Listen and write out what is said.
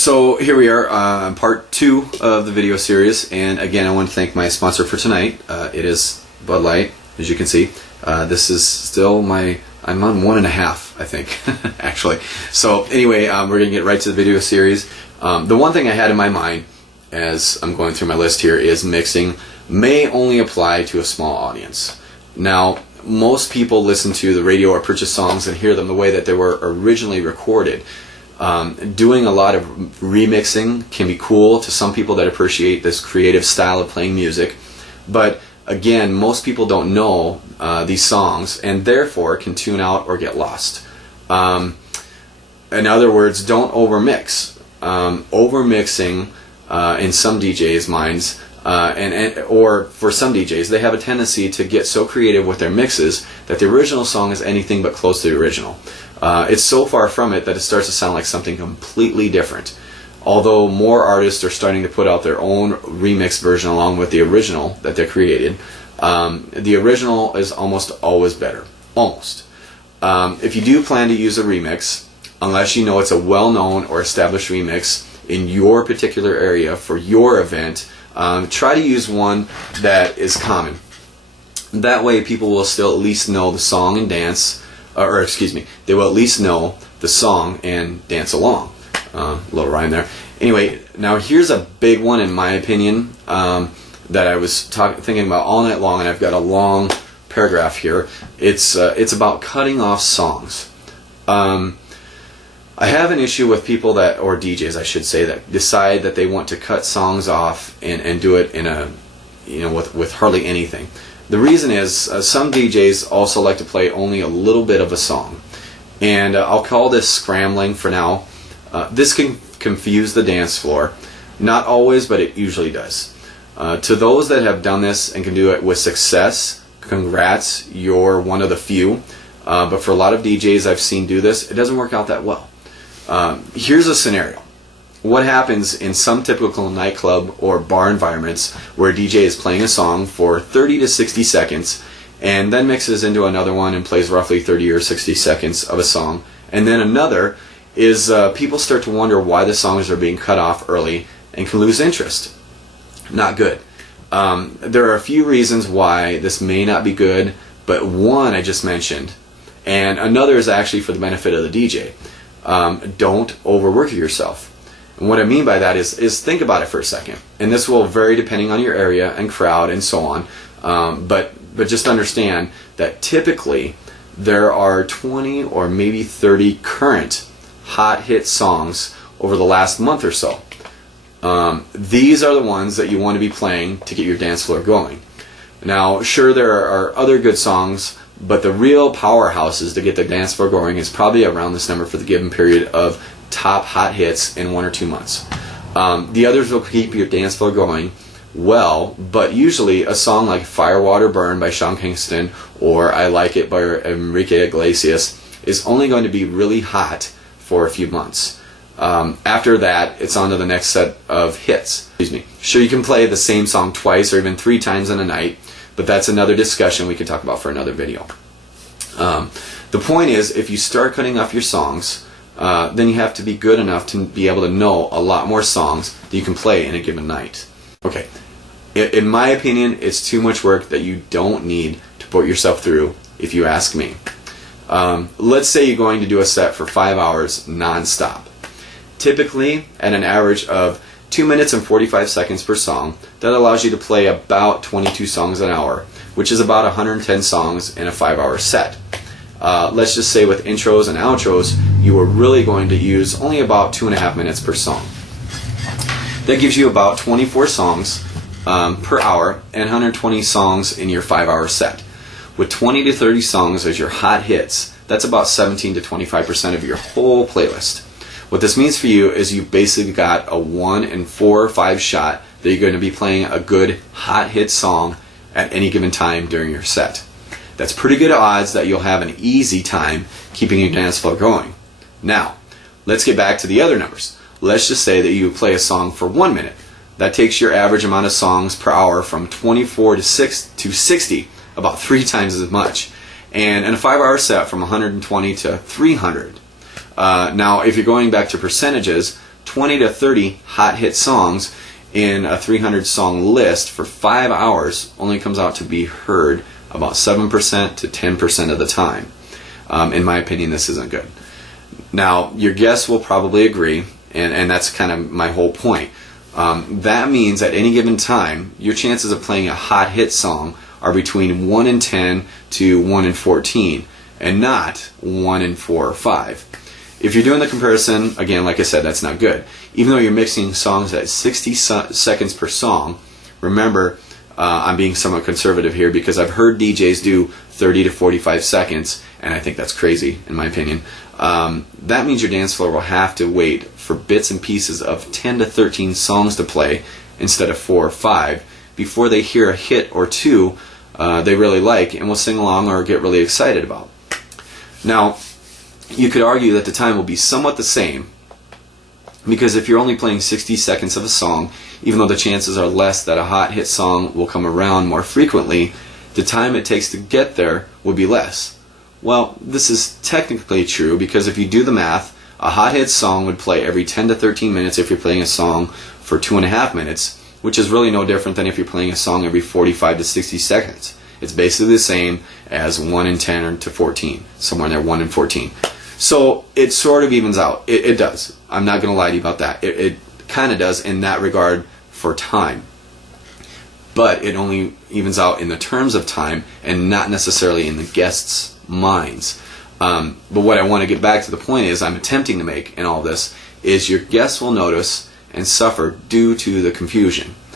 So here we are on part 2 of the video series, and again I want to thank my sponsor for tonight. It is Bud Light, as you can see. This is still I'm on 1.5, I think, actually. So anyway, we're going to get right to the video series. The one thing I had in my mind as I'm going through my list here is mixing may only apply to a small audience. Now, most people listen to the radio or purchase songs and hear them the way that they were originally recorded. Doing a lot of remixing can be cool to some people that appreciate this creative style of playing music, but again, most people don't know these songs and therefore can tune out or get lost. In other words, don't overmix. Overmixing in some DJs' minds, or for some DJs, they have a tendency to get so creative with their mixes that the original song is anything but close to the original. It's so far from it that it starts to sound like something completely different. Although more artists are starting to put out their own remix version along with the original that they created, the original is almost always better. Almost. If you do plan to use a remix, unless you know it's a well-known or established remix in your particular area for your event, try to use one that is common. That way people will still at least know the song and dance, or excuse me, they will at least know the song and dance along. Little rhyme there. Anyway, now here's a big one in my opinion that I was thinking about all night long, and I've got a long paragraph here. It's about cutting off songs. I have an issue with people that, or DJs I should say, that decide that they want to cut songs off and do it in a, with hardly anything. The reason is some DJs also like to play only a little bit of a song, and I'll call this scrambling for now. This can confuse the dance floor. Not always, but it usually does. To those that have done this and can do it with success, congrats, you're one of the few. But for a lot of DJs I've seen do this, it doesn't work out that well. Here's a scenario. What happens in some typical nightclub or bar environments where a DJ is playing a song for 30 to 60 seconds and then mixes into another one and plays roughly 30 or 60 seconds of a song, and then another is people start to wonder why the songs are being cut off early and can lose interest. Not good. There are a few reasons why this may not be good, but one I just mentioned, and another is actually for the benefit of the DJ. Don't overwork yourself. And what I mean by that is think about it for a second. And this will vary depending on your area and crowd and so on. But just understand that typically there are 20 or maybe 30 current hot hit songs over the last month or so. These are the ones that you want to be playing to get your dance floor going. Now, sure, there are other good songs, but the real powerhouses to get the dance floor going is probably around this number for the given period of top hot hits in 1 or 2 months. The others will keep your dance floor going well, but usually a song like Firewater Burn by Sean Kingston or I Like It by Enrique Iglesias is only going to be really hot for a few months. After that, it's on to the next set of hits. Sure, you can play the same song twice or even 3 times in a night, but that's another discussion we can talk about for another video. The point is, if you start cutting off your songs, then you have to be good enough to be able to know a lot more songs that you can play in a given night. Okay, in my opinion, it's too much work that you don't need to put yourself through, if you ask me. Let's say you're going to do a set for 5 hours non-stop. Typically, at an average of 2 minutes and 45 seconds per song, that allows you to play about 22 songs an hour, which is about 110 songs in a 5-hour set. Let's just say with intros and outros, you are really going to use only about 2.5 minutes per song. That gives you about 24 songs per hour and 120 songs in your 5-hour set. With 20 to 30 songs as your hot hits, that's about 17 to 25% of your whole playlist. What this means for you is you basically got a 1 in 4 or 5 shot that you're going to be playing a good hot hit song at any given time during your set. That's pretty good odds that you'll have an easy time keeping your dance floor going. Now, let's get back to the other numbers. Let's just say that you play a song for 1 minute. That takes your average amount of songs per hour from 24 to 60, about 3 times as much. And in a 5-hour set from 120 to 300. Now, if you're going back to percentages, 20 to 30 hot hit songs in a 300 song list for 5 hours only comes out to be heard about 7% to 10% of the time. In my opinion, this isn't good. Now, your guests will probably agree, and that's kind of my whole point. That means at any given time, your chances of playing a hot hit song are between 1 in 10 to 1 in 14, and not 1 in 4 or 5. If you're doing the comparison, again, like I said, that's not good. Even though you're mixing songs at 60 seconds per song, remember, I'm being somewhat conservative here because I've heard DJs do 30 to 45 seconds, and I think that's crazy, in my opinion. That means your dance floor will have to wait for bits and pieces of 10 to 13 songs to play instead of 4 or 5 before they hear a hit or two they really like and will sing along or get really excited about. Now, you could argue that the time will be somewhat the same, because if you're only playing 60 seconds of a song, even though the chances are less that a hot hit song will come around more frequently, the time it takes to get there will be less. Well, this is technically true, because if you do the math, a hot hit song would play every 10 to 13 minutes if you're playing a song for 2.5 minutes, which is really no different than if you're playing a song every 45 to 60 seconds. It's basically the same as 1 in 10 to 14, somewhere in there, 1 in 14. So it sort of evens out. It does. I'm not going to lie to you about that. It kind of does in that regard for time. But it only evens out in the terms of time and not necessarily in the guests' minds. But what I want to get back to the point is I'm attempting to make in all this is your guests will notice and suffer due to the confusion.